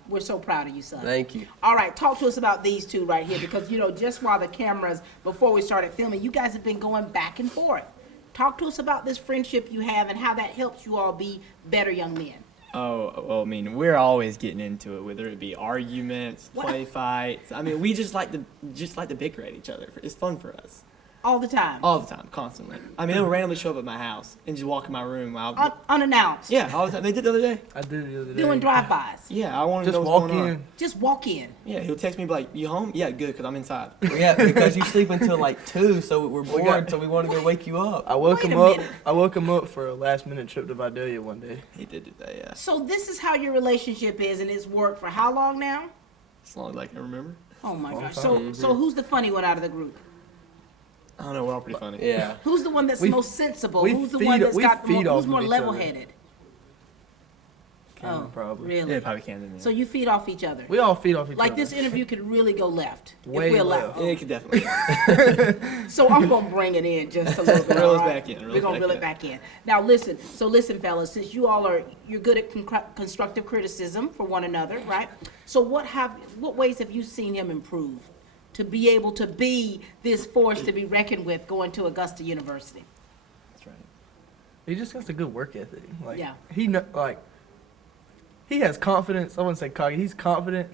We're so proud of you, son. Thank you. All right, talk to us about these two right here because, you know, just while the cameras, before we started filming, you guys have been going back and forth. Talk to us about this friendship you have and how that helps you all be better young men. Oh, well, I mean, we're always getting into it, whether it be arguments, play fights. I mean, we just like to bicker at each other. It's fun for us. All the time? All the time, constantly. I mean, they'll randomly show up at my house and just walk in my room. Unannounced? Yeah, all the time. They did the other day. I did the other day. Doing drive-bys? Yeah, I want to just know what's walk going in. on. Just walk in? Yeah, he'll text me like, you home? Yeah, good, because I'm inside. Yeah, because you sleep until like 2, so we're bored, so we want to go wake you up. I woke him up for a last-minute trip to Vidalia one day. He did do that, yeah. So this is how your relationship is, and it's worked for how long now? As long as I can remember. Oh, my gosh. So who's the funny one out of the group? I don't know, we're all pretty funny. Yeah. Who's the one that's most sensible? Who's the one that's who's more level-headed? Camden, probably. Really? Yeah, probably Camden. Yeah. So you feed off each other? We all feed off each other. Like this interview could really go left. Way if we're left. allowed. It could definitely. So I'm going to bring it in just a little bit. Reel us back in. We're going to reel it back in. Now listen, fellas, since you all you're good at constructive criticism for one another, right? So what ways have you seen him improve to be able to be this force to be reckoned with going to Augusta University? That's right. He just has a good work ethic. Like, yeah. He has confidence. I wouldn't say cocky. He's confident.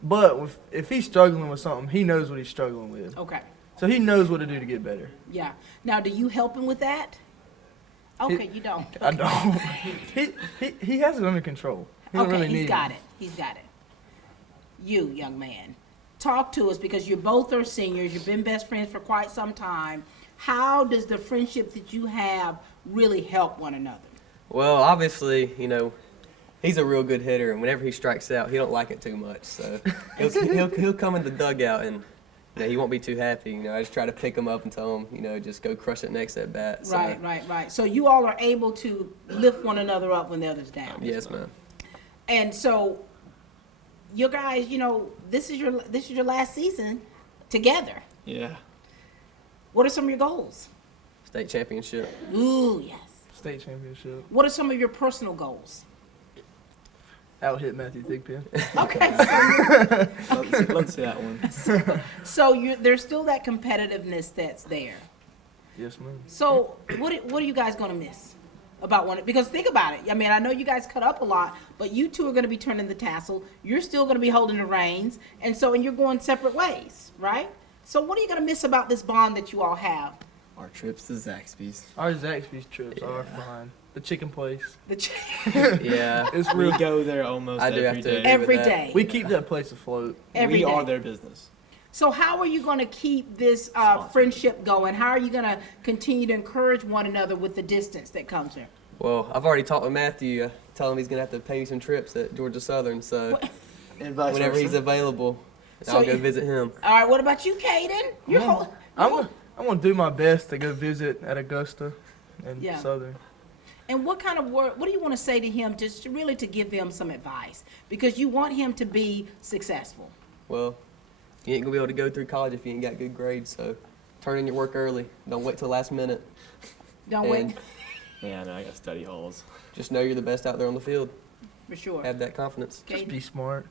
But if he's struggling with something, he knows what he's struggling with. Okay. So he knows what to do to get better. Yeah. Now, do you help him with that? Okay, you don't. I don't. He has it under control. He don't really need he's got it. You, young man. talk to us, because you both are seniors, you've been best friends for quite some time. How does the friendship that you have really help one another? Well, obviously, you know, he's a real good hitter, and whenever he strikes out, he don't like it too much. So he'll come in the dugout, and you know, he won't be too happy. You know, I just try to pick him up and tell him, you know, just go crush it next at bat. So. Right. So you all are able to lift one another up when the other's down. Yes, ma'am. And so, you guys, you know, this is your last season together. Yeah. What are some of your goals? State championship. Ooh, yes. State championship. What are some of your personal goals? Out hit Matthew Thigpen. Okay. Let's see that one. So there's still that competitiveness that's there. Yes, ma'am. So what are you guys gonna miss about one? Because think about it. I mean, I know you guys cut up a lot, but you two are gonna be turning the tassel. You're still gonna be holding the reins, and you're going separate ways, right? So what are you gonna miss about this bond that you all have? Our trips to Zaxby's. Our Zaxby's trips are fine. The chicken place. Yeah, It's real. we go there almost every day. Every day. We keep that place afloat. Every day. We are their business. So how are you going to keep this friendship going? How are you going to continue to encourage one another with the distance that comes here? Well, I've already talked with Matthew. Tell him he's going to have to pay me some trips at Georgia Southern. So whenever he's available, I'll go visit him. All right, what about you, Caden? I'm gonna do my best to go visit at Augusta and Southern. And what kind of what do you want to say to him just to give them some advice? Because you want him to be successful. Well, you ain't gonna be able to go through college if you ain't got good grades, so turn in your work early. Don't wait till last minute. Don't wait. Yeah, I know, I got study halls. Just know you're the best out there on the field. For sure. Have that confidence. Just be smart.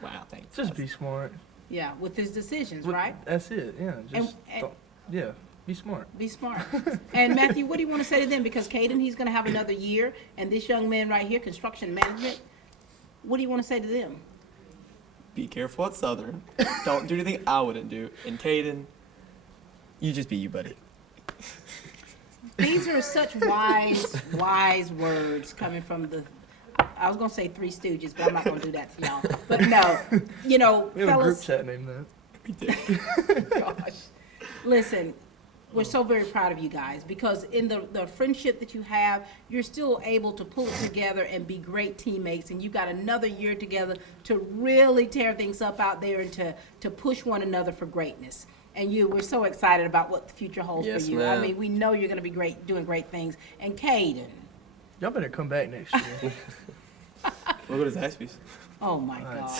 Wow, thanks. Just be smart. Yeah, with his decisions, right? That's it, yeah. Just be smart. Be smart. And Matthew, what do you want to say to them? Because Caden, he's going to have another year, and this young man right here, construction management, what do you want to say to them? Be careful at Southern. Don't do anything I wouldn't do. And Caden, you just be you, buddy. These are such wise words coming from I was going to say Three Stooges, but I'm not going to do that to y'all. But no, you know, we have fellas. a group chat named that. We did. Gosh. Listen, we're so very proud of you guys, because in the friendship that you have, you're still able to pull it together and be great teammates, and you've got another year together to really tear things up out there and to push one another for greatness. And we're so excited about what the future holds for you. Ma'am. I mean, we know you're going to be doing great things. And Caden. Y'all better come back next year. We'll go to Zaxby's. Oh my God.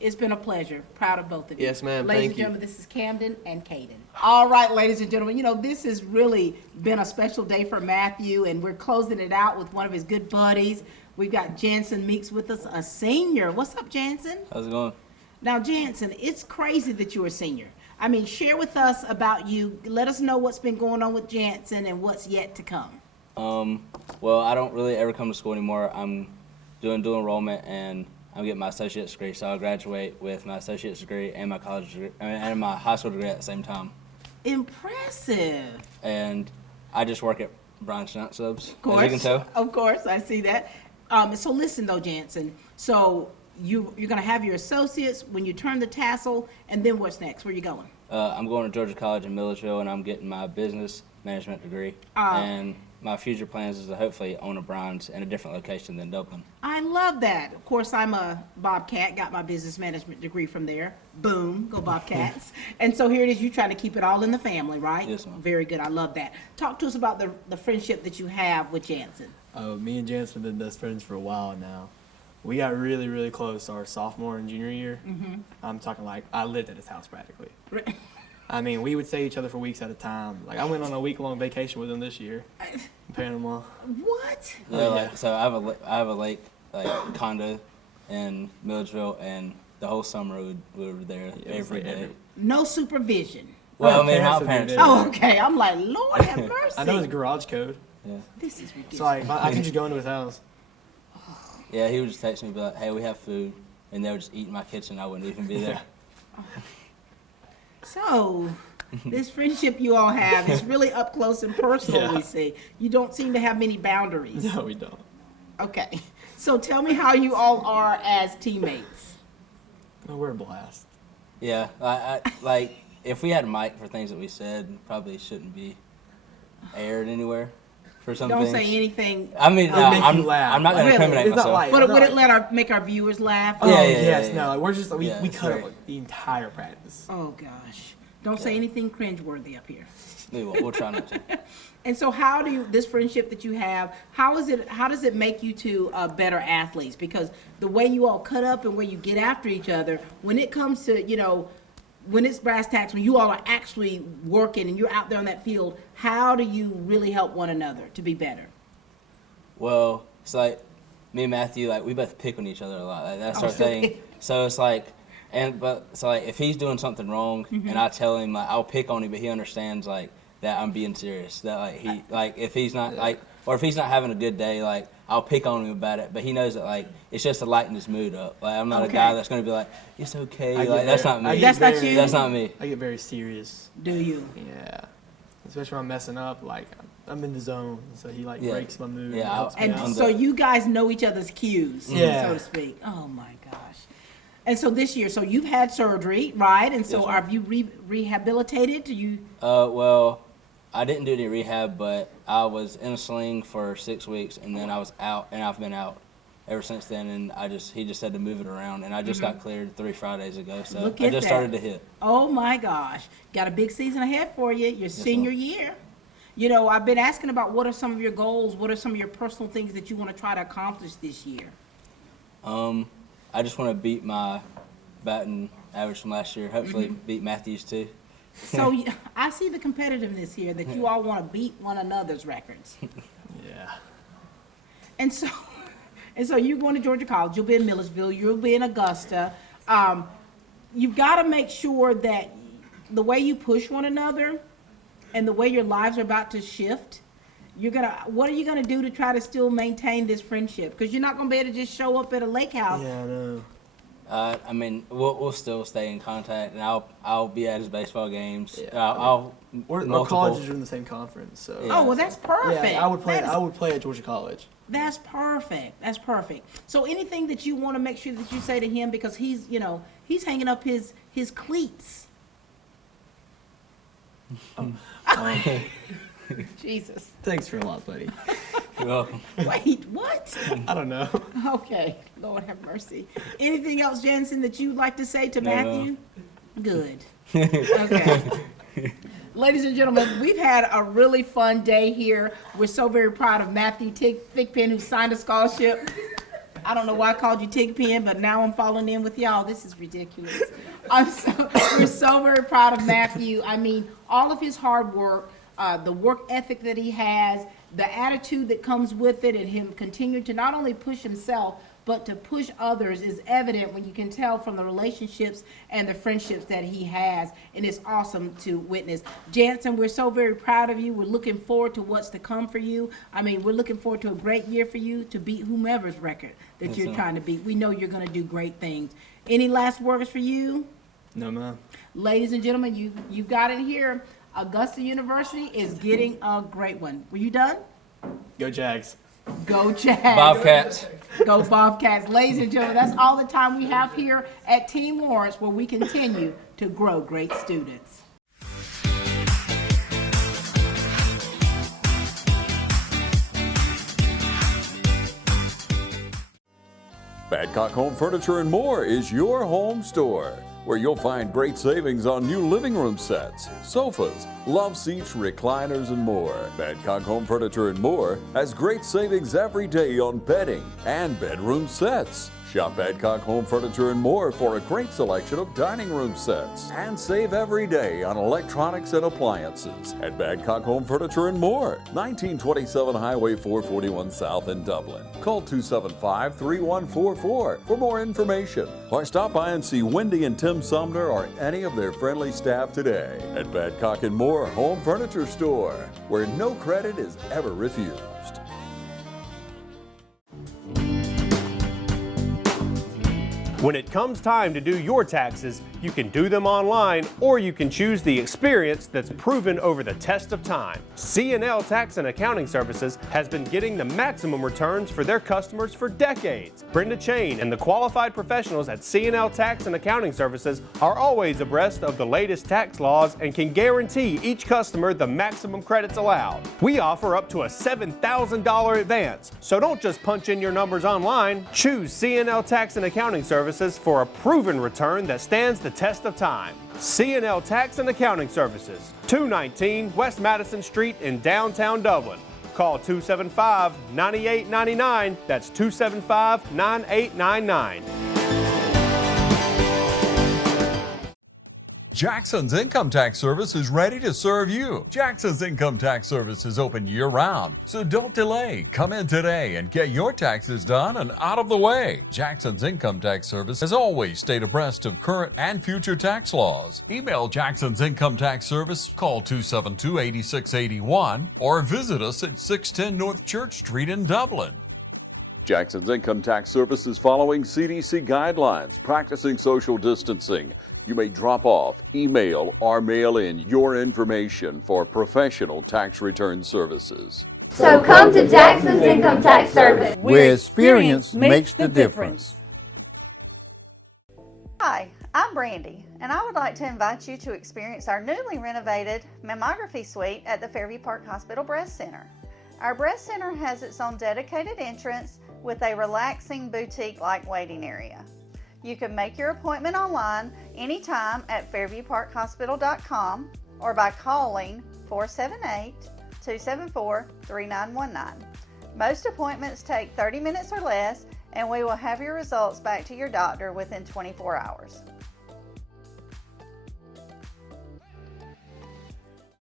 It's been a pleasure. Proud of both of you. Yes, ma'am. Ladies Thank and you. gentlemen, this is Camden and Caden. All right, ladies and gentlemen, you know, this has really been a special day for Matthew, and we're closing it out with one of his good buddies. We've got Jansen Meeks with us, a senior. What's up, Jansen? How's it going? Now, Jansen, it's crazy that you're a senior. I mean, share with us about you. Let us know what's been going on with Jansen and what's yet to come. Well, I don't really ever come to school anymore. I'm doing dual enrollment, and I'm getting my associate's degree, so I'll graduate with my associate's degree and my college degree, and my high school degree at the same time. Impressive. And I just work at Brian's Night Subs, Of course, as you can tell. Of course, I see that. So listen though, Jansen. So you're going to have your associates when you turn the tassel, and then what's next? Where are you going? I'm going to Georgia College in Milledgeville, and I'm getting my business management degree. And my future plans is to hopefully own a Brian's in a different location than Dublin. I love that. Of course, I'm a Bobcat, got my business management degree from there. Boom, go Bobcats. And so here it is, you trying to keep it all in the family, right? Yes, ma'am. Very good, I love that. Talk to us about the friendship that you have with Jansen. Me and Jansen have been best friends for a while now. We got really, really close our sophomore and junior year. Mm-hmm. I'm talking like I lived at his house practically. I mean, we would see each other for weeks at a time. Like, I went on a week-long vacation with him this year in Panama. What? Yeah, so I have a lake condo in Milledgeville, and the whole summer we were there every day. No supervision. Well, I mean, my parents. Oh, okay. I'm like, Lord have mercy. I know his garage code. Yeah. This is ridiculous. So like, I could just go into his house. Yeah, he would just text me, be like, hey, we have food. And they would just eat in my kitchen. I wouldn't even be there. So, this friendship you all have is really up close and personal, we see. You don't seem to have many boundaries. No, we don't. Okay. So tell me how you all are as teammates. Oh, we're a blast. Yeah, like if we had a mic for things that we said, probably shouldn't be aired anywhere. For some Don't things. say anything. I mean, I'm not going to incriminate myself. But would it make our viewers laugh? Oh, yes, no. We're just, we cut right. up the entire practice. Oh, gosh. Don't say anything cringeworthy up here. We'll try not to. And so how do you, this friendship that you have, how does it make you two better athletes? Because the way you all cut up and where you get after each other, when it comes to, you know, when it's brass tacks, when you all are actually working and you're out there on that field, how do you really help one another to be better? Well, it's like me and Matthew, like we both pick on each other a lot. Like, that's our thing. So it's like, so like if he's doing something wrong and I tell him, like I'll pick on him, but he understands like that I'm being serious. That like he, like if he's not like, or if he's not having a good day, like I'll pick on him about it. But he knows that like it's just to lighten his mood up. Like I'm not a guy that's gonna be like, it's okay. Like that's not me. That's not you. That's not me. I get very serious. Do you? Yeah. Especially when I'm messing up, like I'm in the zone, so he like breaks my mood. And so you guys know each other's cues, so to speak. Oh my gosh. And so this year, so you've had surgery, right? And so have you rehabilitated? Do you? Well, I didn't do any rehab, but I was in a sling for 6 weeks, and then I was out, and I've been out ever since then. And he just said to move it around, and I just got cleared 3 Fridays ago, so I just started to hit. Oh my gosh, got a big season ahead for you, your senior year. You know, I've been asking about what are some of your goals, what are some of your personal things that you want to try to accomplish this year? I just want to beat my batting average from last year, hopefully beat Matthew's too. So I see the competitiveness here, that you all want to beat one another's records. Yeah. And so you're going to Georgia College, you'll be in Millersville, you'll be in Augusta. You've got to make sure that the way you push one another and the way your lives are about to shift, what are you gonna do to try to still maintain this friendship? Because you're not gonna be able to just show up at a lake house. Yeah, I know. I mean, we'll still stay in contact, and I'll be at his baseball games. Yeah, Our colleges are in the same conference, so. Yeah. Oh well, that's perfect. Yeah, I would play at Georgia College. That's perfect. That's perfect. So anything that you want to make sure that you say to him, because he's hanging up his cleats. Jesus. Thanks for a lot, buddy. You're welcome. Wait, what? I don't know. Okay, Lord have mercy. Anything else, Jensen, that you'd like to say to Matthew? Good. Okay. Ladies and gentlemen, we've had a really fun day here. We're so very proud of Matthew Thigpen, who signed a scholarship. I don't know why I called you Thigpen, but now I'm falling in with y'all. This is ridiculous. We're so very proud of Matthew. I mean, all of his hard work, the work ethic that he has, the attitude that comes with it, and him continuing to not only push himself, but to push others is evident when you can tell from the relationships and the friendships that he has, and it's awesome to witness. Jansen, we're so very proud of you. We're looking forward to what's to come for you. I mean, we're looking forward to a great year for you to beat whomever's record that you're trying to beat. We know you're going to do great things. Any last words for you? No, ma'am. Ladies and gentlemen, you've got it here. Augusta University is getting a great one. Were you done? Go Jags. Go Jags. Bobcats. Go Bobcats. Ladies and gentlemen, that's all the time we have here at Team Lawrence, where we continue to grow great students. Badcock Home Furniture and More is your home store, where you'll find great savings on new living room sets, sofas, love seats, recliners, and more. Badcock Home Furniture and More has great savings every day on bedding and bedroom sets. Shop Badcock Home Furniture and More for a great selection of dining room sets, and save every day on electronics and appliances at Badcock Home Furniture and More, 1927 Highway 441 South in Dublin. Call 275-3144 for more information, or stop by and see Wendy and Tim Sumner or any of their friendly staff today at Badcock and More Home Furniture Store, where no credit is ever refused. When it comes time to do your taxes, you can do them online or you can choose the experience that's proven over the test of time. C&L Tax and Accounting Services has been getting the maximum returns for their customers for decades. Brenda Chain and the qualified professionals at C&L Tax and Accounting Services are always abreast of the latest tax laws and can guarantee each customer the maximum credits allowed. We offer up to a $7,000 advance, so don't just punch in your numbers online. Choose C&L Tax and Accounting Services for a proven return that stands the test of time. C&L Tax and Accounting Services, 219 West Madison Street in downtown Dublin. Call 275-9899. That's 275-9899. Jackson's Income Tax Service is ready to serve you. Jackson's Income Tax Service is open year-round, so don't delay. Come in today and get your taxes done and out of the way. Jackson's Income Tax Service has always stayed abreast of current and future tax laws. Email Jackson's Income Tax Service, call 272-8681, or visit us at 610 North Church Street in Dublin. Jackson's Income Tax Service is following CDC guidelines, practicing social distancing. You may drop off, email, or mail in your information for professional tax return services. So come to Jackson's Income Tax Service, where experience makes the difference. Hi, I'm Brandy, and I would like to invite you to experience our newly renovated mammography suite at the Fairview Park Hospital Breast Center. Our breast center has its own dedicated entrance with a relaxing boutique-like waiting area. You can make your appointment online anytime at fairviewparkhospital.com or by calling 478-274-3919. Most appointments take 30 minutes or less, and we will have your results back to your doctor within 24 hours.